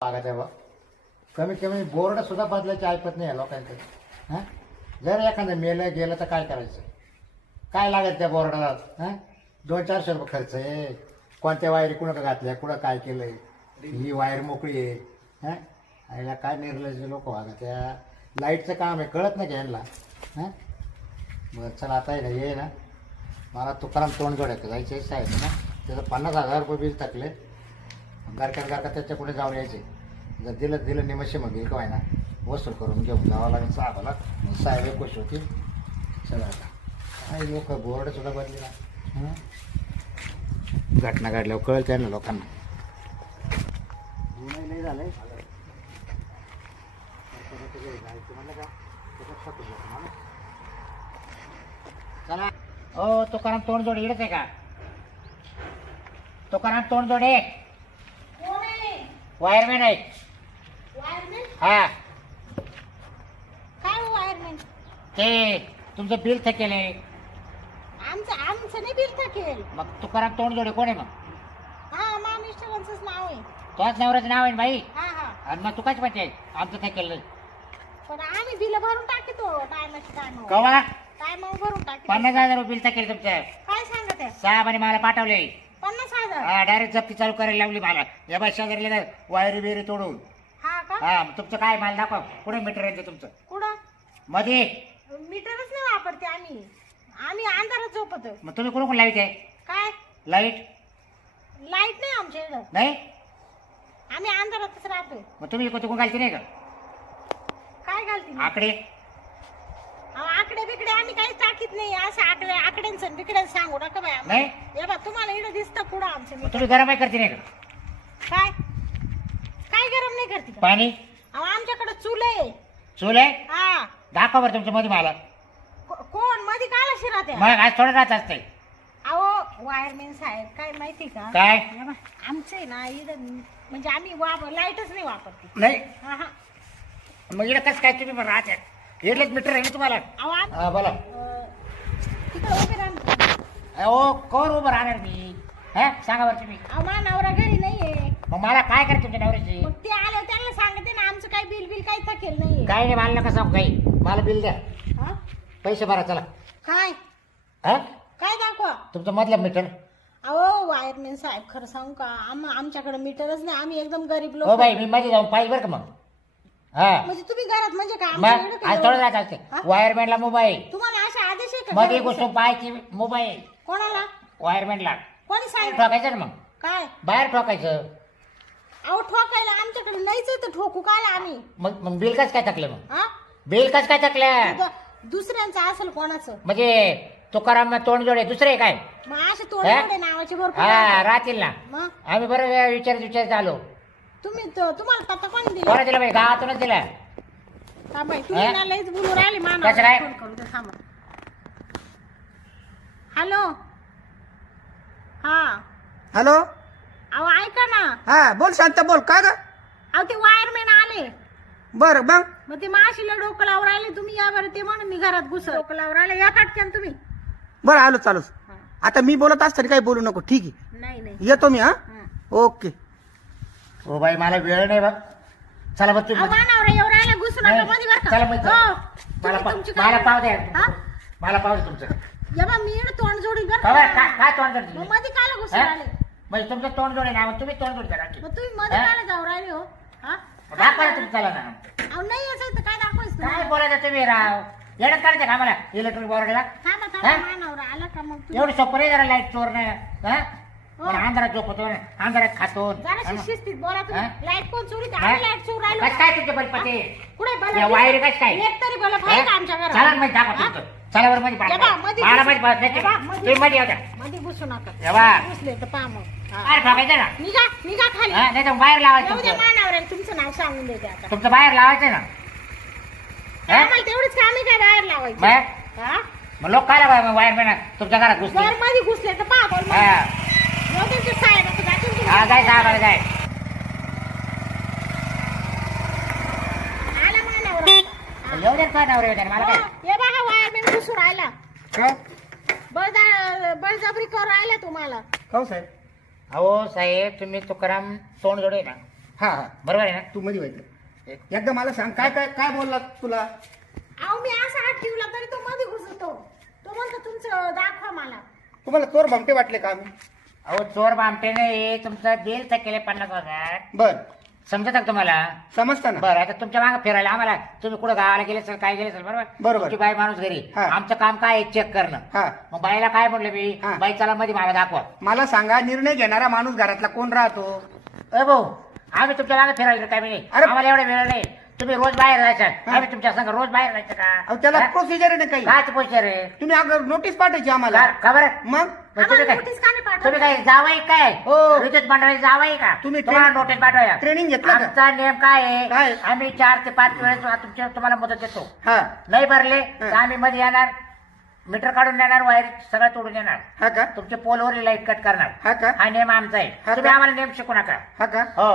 बघा तेव्हा कमीत कमी बोर्ड सुद्धा बदलायची ऐकत नाही लोकांकडे. हां जर एखादं मेलं गेलं तर काय करायचं? काय लागत त्या बोर्डाला? हां 200-400 रुपये खर्च आहे. कोणत्या वायरी कुणं घातल्या, कुणं काय केलं आहे, ही वायर मोकळी आहे. हां याला काय निर्लज्ज लोक वागा. त्या लाईटचं काम आहे कळत नाही घ्यायला. हां बरं चला आता आहे ना ये ना मला तुकाराम तोंडजोड्याचं जायचं आहे ना. त्याचं 50,000 रुपये बिल टाकले. गारका त्याच्यापुढे जाऊन यायचे. जर दिलं निमशे मग येईल काय ना वसूल करून घेऊन जावं लागेल साहेबाला. साहेब खुश होतील. चला आता काही लोक बोर्ड सुद्धा बदलेला. घटना घडल्यावर कळेल त्यांना लोकांना. नाही झालंय चला. ओ तुकाराम तोंडजोडे इकडेच आहे का? तुकाराम तोंडजोडे वायरमॅन आहे. हा काय वायरमॅन? ते तुमचं बिल थकेल आहे. आमचं नाही बिल थकेल. मग तुकाराम तोंडजोडे कोण आहे मग? हा मा मिस्टरांचंच नाव आहे. तोच नवऱ्याचं नाव आहे ना बाई. हा हा आणि मग तू काच पाहिजे आमचं थकेल नाही. पण आम्ही बिल भरून टाकतो टायमावर कवा भरून टाकतो. 50,000 रुपये बिल थकेल तुमचं. काय सांगत आहे? साहेबांनी मला पाठवले. 50,000? हा डायरेक्ट जप्ती चालू करायला लावली मला. या बाई शेजारीला वायरी बिरी तोडून. हा का? हा तुमचं काय मला दाखव. कुठे मीटर आहे तुमचं? कुठं? मध्ये. मीटरच नाही वापरते आम्ही अंधारात झोपतो. मग तुम्ही कुठून लाईट आहे? काय लाईट लाईट नाही आमच्या इकडं. नाही. आम्ही अंधारातच राहतो. मग तुम्ही कुठून घालते नाही का काय घालते? आकडे? आकडे बिकडे आम्ही काही टाकीत नाही. असं आकड्यांचं बिकड्यांचं सांगू नका बाय. नाही. हे बा तुम्हाला इकडं दिसतं पुढं आमचं मग मीटर. तुम्ही गरम करते नाही का? काय काय गरम नाही करते का? पाणी आमच्याकडे चूल आहे. चूल आहे? हा. दाखवा बरं तुमच्या मध्ये मला. कोण मध्ये काला शिरात? मग आज थोडं राहत असते. अहो वायरमॅन साहेब काय माहिती का? काय? आमचं आहे ना इथं म्हणजे आम्ही लाईटच नाही वापरते. नाही. हा हा. मग इकडे कसं काय तुम्ही राहत? इकडेच मीटर आहे ना तुम्हाला. हा बोला. तिकडे उभे राहणार. हो कोण उभं राहणार मी? हा सांगा बरं तुम्ही. माझा नवरा घरी नाहीये. मग मला काय करायचं तुमच्या नवऱ्याची? मग ते आले त्यांना सांगते ना आमचं काही बिल काही थकेल नाहीये. काय नाही मला नका सांगू काही. मला बिल द्या. हा? पैसे भरा चला. काय हा काय दाखवा? तुमचं मधलं मीटर. अहो वायरमॅन साहेब खरं सांगू का आमच्याकडे मीटरच नाही. आम्ही एकदम गरीब हो लोक. बाई मी मध्ये जाऊन पाहिजे बरं का मग. हा म्हणजे तुम्ही घरात म्हणजे काय आमच्या मग इकडं आज काही थोडं एवढं- जात असते. हा? वायरमॅनला मोबाईल तुम्हाला अशा आदेश आहे का मध्ये घरात गोष्ट बसून? पाहायची मोबाईल कोणाला? वायरमॅनला कोणी सांगितलं? ठोकायचं ना मग. काय? बाहेर ठोकायचं. अहो ठोकायला आमच्याकडे नाहीच आहे तर ठोकू काय आम्ही? मग मग बिल कसं काय टाकलं मग? हा? बिल कसं काय टाकलं? दुसऱ्यांचं असेल कोणाचं? म्हणजे तुकाराम तोंडजोडे दुसरे काय? मग असे तोडे नावाचे भरपूर हा आहेत. राहतील ना. मग आम्ही बरं विचारत आलो. तुम्हाला पत्ता कोणी दिला? कोणा दिला बाई? गावातूनच दिला. हा बाई तुम्ही हा? ना लईच बोलू राहिले कसं काय? फोन करून दे, थांबा. हॅलो. हा हॅलो. अहो ऐका ना. हा बोल शांत बोल. काय ग? अहो ते वायरमॅन आले. बर मग मग ते माशीला डोकं लावून राहिले. तुम्ही या बरं. ते म्हणून मी घरात डोकं लावून राहिले. या पटकन तुम्ही. बर आलो चालू. हा. आता मी बोलत असताना काही बोलू नको. ठीक आहे नाही नाही. येतो मी. हा हा. ओके. हो बाई मला वेळ नाही बघ. चला बघ तुम्ही. अहो, मानावर एवढं राहिलं घुसू नका नाही. मध्ये बरं का? चला मग. हो. मला तुम्ही तुमची मला काय- पाव द्या. हा? मला पाव द्या तुमचं. या बा मी इकडं तोंड जोडी बरं काय का? काय तोंड मग जोडते? मध्ये काला घुसून हा? राहिले? म्हणजे तुमचं तोंड जोडे ना तुम्ही तोंड जोडी करा. मग तुम्ही मध्ये हा? काला जाऊ राहिले हो? हा? दाखवा ना तुम्ही चला ना. अहो नाही यायचं तर काय दाखवायचं काय तुम्हाला? बोलायचं तुम्ही राव? येणं करायचं का मला इलेक्ट्रिक बोर्डला? थांबा हा? थांबा मानावर आला का मग तुम्ही? एवढं सोपं नाही जरा लाईट चोर नाही. हो. अंधारात झोपतो अंधारात खातो. जराशी शिस्तीत बोला तुम्ही. हा? लाईट कोण चोरी? हा? आम्ही लाईट चोर राहिलो कसं काय तुमचे बलपते? कुठे या वायरी कसं काय? एक तरी बल्ब आहे का आमच्या घरात? चला मध्ये दाखवा हा? तुमचं. चला बरं मध्ये या बा, मध्ये मला घुस- मध्ये पाहत नाही. या बा, मध्ये तुम्ही मध्ये येऊ द्या. मध्ये घुसू नका. या बा. घुसले तर पहा मग. हा. बाहेर ठोकायचं ना. निघा निघा खाली. हा, नाही तर बाहेर लावायचं येऊ द्या तुमचं. मानावर आहे. तुमचं नाव सांगून देते आता. तुमचं बाहेर लावायचं ना. हा? आम्हाला तेवढीच कामी काय बाहेर लावायचं? मग हा? मग लोक काय लावाय वायरमॅन तुमच्या घरात घुसले. जर मध्ये घुसले तर पहा बोल मग. हा येऊ दे ते साहेब आता जातील तुम्ही. हा जाय साहेबाला जाय. आला मानावर आता. येऊ दे का नवरे येऊ मला काय? हो, ये बघा वायरमॅन घुसून राहिला. काय बळजबरी करून राहिला तुम्हाला. काऊ साहेब? अहो साहेब तुम्ही तुकाराम तोंड जोडे ना हा हा बरोबर आहे ना तू मध्ये व्हायचं एकदा मला सांग काय काय काय बोलला तुला अहो मी असा हात ठेवला तरी तो मध्ये घुसतो. तो म्हणतो तुमचं दाखवा मला. तुम्हाला चोर भामटे वाटले का आम्ही अहो चोर बामटे नाही तुमचं बिल थकेले 50,000 बर समजत का तुम्हाला समजता ना बरं आता तुमच्या मागे फिरायला आम्हाला तुम्ही कुठं गावाला गेले असेल काय गेले असेल बरोबर बरोबर. तुमची बाई माणूस घरी हा. आमचं काम काय आहे चेक करणं हा मग बाईला काय म्हणलं मी हा. बाई चला मध्ये मला दाखवा मला सांगा निर्णय घेणारा माणूस घरातला कोण राहतो अ भाऊ आम्ही तुमच्या मागे फिरायला काय नाही अरे. आम्हाला एवढा वेळ नाही तुम्ही रोज बाहेर जायचं हा. आम्ही तुमच्या संग रोज बाहेर जायचं अहो का त्याला हा? प्रोसिजर आहे ना काही काय पोचर आहे तुम्ही अगर नोटीस पाठवायची आम्हाला खबर मग मग तुम्ही काय नोटीस का नाही पाठवत? तुम्ही काय जावाई काय हो. विद्युत मंडळी जावाई का तुम्ही तुम्हाला ट्रेन- नोटीस पाठवाया ट्रेनिंग घेतलं का? आमचा नेम काय आहे काय? आम्ही 4 ते 5 वेळेस तुम्हाला मदत देतो हा नाही भरले हा. तर आम्ही मध्ये येणार मीटर काढून येणार वायर सगळं तोडून येणार हा का तुमचे पोलवरील लाईट कट करणार हा का हा नेम आमचा आहे हा तुम्ही का? आम्हाला नेम शिकू नका हा का हो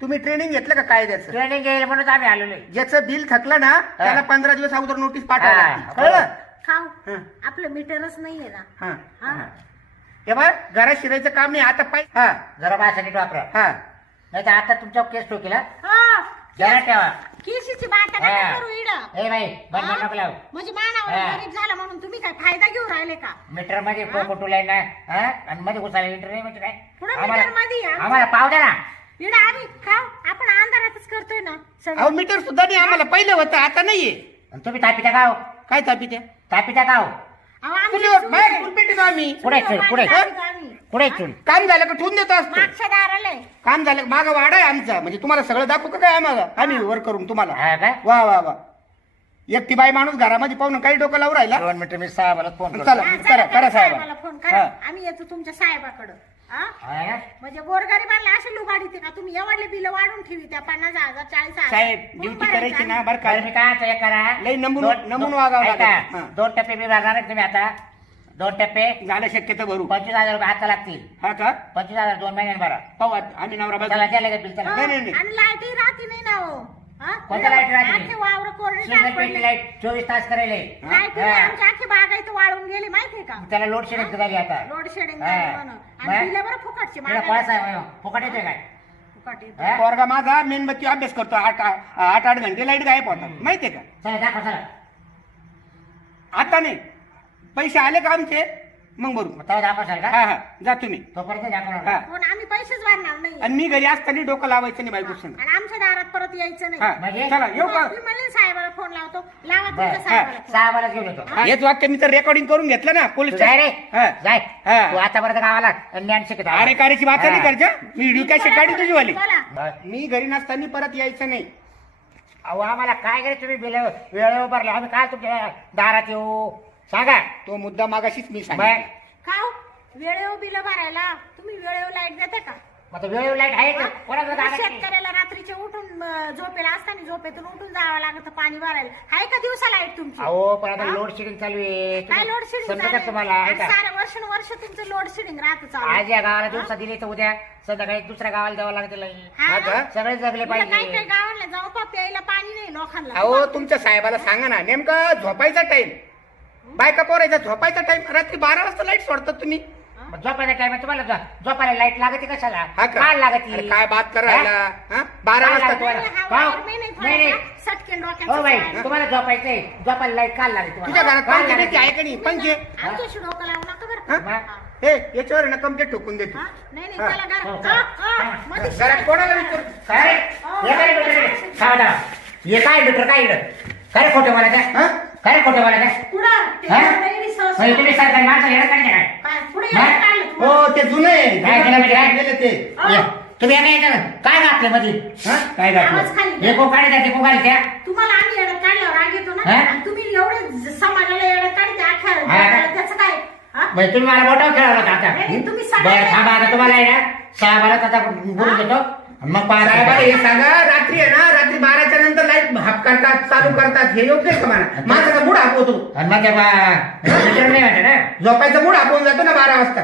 तुम्ही ट्रेनिंग घेतलं का कायद्याचं ट्रेनिंग घेईल म्हणून आम्ही आलेलो आहे. ज्याचं बिल थकलं ना त्याला 15 दिवस अगोदर नोटीस पाठवायला हा. लागते. कळलं खाऊ हा. आपलं मीटरच नाहीये ना. हा हा. हे बघ घरात शिरायचं काम नाही आता पाय हा जरा भाषा नीट वापरा हा नाही तर आता तुमच्या केस ठोकीला हो. जरा ठेवा केशीची बात नका हा. करू इडं. ए बाई बंद हा? नको लावू म्हणजे मानावर हा. गरीब झाला म्हणून तुम्ही काय फायदा घेऊन राहिले का? मीटर मध्ये फोटो लाईन ना हा? आणि मध्ये घुसायला मीटर नाही म्हणजे काय पुढं आम्हाला मीटर मध्ये या. आम्हाला पाव द्या ना इडं आम्ही खाऊ आपण अंधारातच करतोय ना सगळं. अहो मीटर सुद्धा नाही आम्हाला पहिलं होतं आता नाहीये आणि तुम्ही तापिता गाव काय तापी त्या तापिता गाव अहो, आम्ही चुलीवर चुली- बाहेर चूल पेटीत आम्ही पुढे चुल पुढे चुलीवर आम्ही. पुढे चुल काम झालं का ठेवून देतो असतो मागच्या दाराला आहे. काम झालं माग वाडा आहे आमचा म्हणजे तुम्हाला सगळं दाखवू का काय आम्हाला आम्ही वर करून तुम्हाला हा काय वा वा वा एकटी बाई माणूस घरामध्ये पाहून काही डोकं लावून राहिला 2 मिनिटं मी साहेबाला फोन करतो चला हा, करा करा साहेबाला साहेब फोन करा. हा. आम्ही येतो तुमच्या साहेबाकडं. हा? हा ना? म्हणजे गोरगरिबांना असे लुबाडीते का तुम्ही एवढले बिल वाढून ठेवी त्या 50,000 40,000 साहेब कोण ड्युटी भरायचं करायची ना आम्ही? बरं का बरं, मी काय म्हणतो, एक करा लई नमून वागावं लागेल. हा. 2 टप्पे मी भरणार आहे तुम्ही आता 2 टप्पे झालं शक्यतो भरू 25,000 रुपये हाता लागतील हा का 25,000 2 महिन्यात भरा पाहू आता. आम्ही नवरा बायको चला द्या लगेच बिल चला नाही, नाही, नाही. आणि लाईटही राहते नाही ना हो. हा? कोणत्या लाईट राहते? आखे वावर कोरडे सिंगल टाक पेटी पडले. लाईट 24 तास करेल लाईट नाही, आमची आखी बागायत वाळून गेली माहितीये का? त्याला लोड शेडिंग झाली आता लोड शेडिंग हा. झाली म्हणून. आणि मग? बिलं बरं फुकटची तुला कोळसा आहे म्हणे, फुकट येतोय काय फुकट येते. हा? पोरगा माझा मेणबत्ती अभ्यास करतो 8 घंटे लाईट गायब होतात माहितीये का चला दाखव चला आता नाही पैसे आले का आमचे मग भरू मग तेव्हा दाखव सर का हा हा जा तुम्ही तोपर्यंत दाखवणार हा. का? पण आम्ही पैसेच भरणार नाही. आणि मी घरी असताना डोकं लावायचं नाही बायको संग. आणि आमच्या दारात परत यायचं नाही. हा म्हणजे? चला येऊ का तुम्ही म्हणले साहेबाला फोन लावतो. लावा बरं, तुमच्या साहेबाला फोन. साहेबालाच घेऊन येतो हा, हेच वाक्य मी तर रेकॉर्डिंग करून घेतलं ना पोलीस तू जाय रे हा. जाय हा. तू आतापर्यंत गावाला ज्ञान शिकत आला. अरे कार्याची बात नाही हा. करजा मी व्हिडिओ कॅसेट काढी तुझी वाली बोला. बरं. मी घरी नसताना परत यायचं नाही अहो आम्हाला काय करे तुम्ही बिल वेळेवर भरले आम्ही काय तुमच्या दारात येऊ सांगा तो मुद्दा मागाशीच मी मग सांगितलं खाऊ वेळेवर बिल भरायला तुम्ही वेळेवर लाईट देता का? मग वेळेवर लाईट आहे का? कोणाचं दारात नाही. शेतकऱ्याला रात्रीचे उठून झोपेला असताना झोपेतून उठून जावं लागतं पाणी भरायला. आहे का दिवसा लाईट तुमची? अहो पण आता हा? लोड शेडिंग चालू आहे काय लोड शेडिंग समजत का तुम्हाला आहे का? सारे वर्ष तुमचं लोड शेडिंग राहतं चालू. आज या गावाला दिवसा दिली तर उद्या संध्याकाळी दुसऱ्या गावाला द्यावं लागतील हा का? ना? सगळे जगले काही काही पाहिजे गावाला जाऊ पा प्यायला पाणी नाही लोकांना. अहो तुमच्या साहेबाला सांगा ना नेमका झोपायचा टाइम बायका पोरायचा झोपायचा टाइम रात्री 12 वाजता लाईट सोडतात तुम्ही मग झोपायचा टाइम तुम्हाला झोपायला लाईट लागते कशाला हा का काय लागते अरे काय बात करायला हा? 12 काय वाजता लागतं? नाही, हा पाव. वायर नाही नाही, नाही. थोडासा सटकेल हो डोक्याचं बाई चाल. तुम्हाला झोपायचंय झोपायला लाईट काल लागते तुझ्या घरात काय पंखे लागते? नाही आहे का नाही पंखे आमच्याशी डोकं लावू नका बरं हा? का? हा. हे याच्यावर ना कंप्लेंट ठोकून देतो हा? नाही नाही हा. त्याला हो, घरात मध्ये घरात कोणाला विचार काय हे काय मीटर? थांबा, थांबा. हे काय मीटर काय इकडं? काय रे खोटं बोलायचं हा? काय रे खोटं बोलायचं पुढं ते हा? लई सहज- म्हणजे तुम्ही सरकारी माणसं येणं काढते काय काय? पुढे हा? येऊन काढलं तुम्हाला. हो ते जुनं आहे काय केलं म्हणजे काय? गेलं ते ये. तुम्ही आता याच्यानं काय घातलं मध्ये हा? काय आवाज घातलं खाली हे कोण काढायचं ते कोण काढायचं तुम्हाला आम्ही येडत काढल्यावर राग येतो ना हा? आणि तुम्ही एवढे समाजाला येडत काढते अख्ख्या हा. जगाला त्याचं काय? हा? म्हणजे तुम्ही मला मोठं खेळवलं होतं आता नाही, तुम्ही बरं सगळ्या- थांबा आता तुम्हाला आहे ना साहेबाला आता बोलून देतो मग साहेबाला पाहा हे सांगा रात्री आहे ना रात्री 12च्या नंतर लाईट हाफ करतात चालू करतात हे योग्य आहे का म्हणा माझा मूड हाप होतो आणि मग ते मीटर नाही वाटत ना झोपायचा मूड हाप होऊन जातो ना 12 वाजता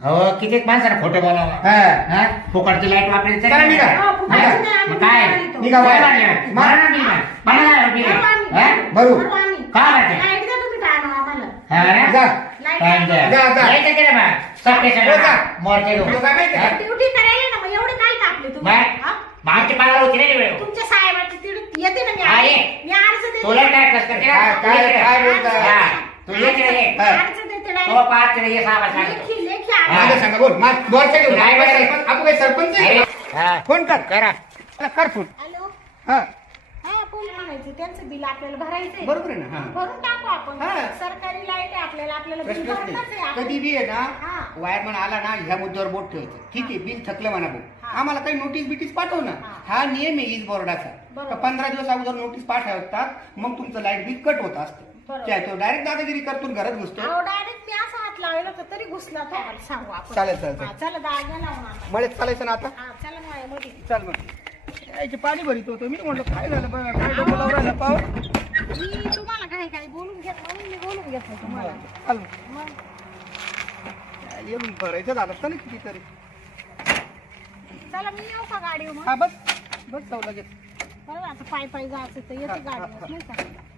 हो किती माणसाला खोटं बोलावं हा. हा? फुकटची लाईट वापरायची चला निघा. हो, फुकटची हा? नाही, आम्ही मग काय फुकट येतो. निघा काय बाहेर. मारलं? मारणार नाही का? मला काय वाटलं? भरू आम्ही. हा? भरू. भरू आम्ही. काय मारते? लाईट द्या तुम्ही टाळू आम्हाला. हा ना? जा लाईट टाइम द्या. जा, जा. जायचं की नाही मग? सप्टेशन हो का? मोर्चे घेऊन. तुला काय माहिती आहे का? ड्युटी करायला ना मग एवढे काय तापले तुम्ही मग? हा? मग आमची पगार होती नाही वेळ तुमच्या साहेबाची ड्युटी येते ना मी हा, ये. मी अर्ज देते तुला काय कस करते ना? काय बोलताय? हा, तू ये तिकडे ये. अर्ज देते direct. तो पाच तिकडे ये साहेब सांगतो. लेखी हा. माझं सांगा बोल मोर्चा घेऊन नाही, काय नाही. सरपंच? आपण काही सरपंच आहे अरे, का? हा. फोन कर करा. कर फोन हॅलो हा हा पोल म्हणायचं त्यांचं बिल आपल्याला भरायचंय बरोबर आहे ना हा भरून टाकू आपण हा. सरकारी लाईट आहे आपल्याला बिल प्रश्नच भरणंच आहे नाही आपण. कधी बी आहे हा. ना वायरमन आला ना ह्या मुद्द्यावर बोट ठेवायचं ठीक आहे बिल थकलं म्हणा भाऊ हा. आम्हाला काही नोटीस बिटीस पाठव ना हा. हा नियम आहे ईज बोर्डाचा बरोबर. का 15 दिवस अगोदर नोटीस पाठवतात मग तुमचं लाईट बिल कट होत असतं बरोबर. काय तो डायरेक्ट दादागिरी करतून घरात घुसतो अहो डायरेक्ट मी असा हात लावला तर तरी घुसला तो आम्हाला सांगू आपण चालेल, चालेल, हा, चला दागा लावून आता मळ्यात चालायचं ना आता हा चला माझ्यामध्ये चाल मग यायचे पाणी भरीत होतो मी म्हटलं काय झालं बघा काय डोकं लावून राहिलं पाहू मी तुम्हाला काही बोलून घेत म्हणून मी बोलून घेतलं तुम्हाला चाल मग. मग येऊन भरायचं झालं असतं ना कितीतरी चला मी येऊ का गाडी मग हा बस बस जाऊ लगेच बरोबर आता पाय जायचं तर येते हा, हा, गाडी हा. नाही का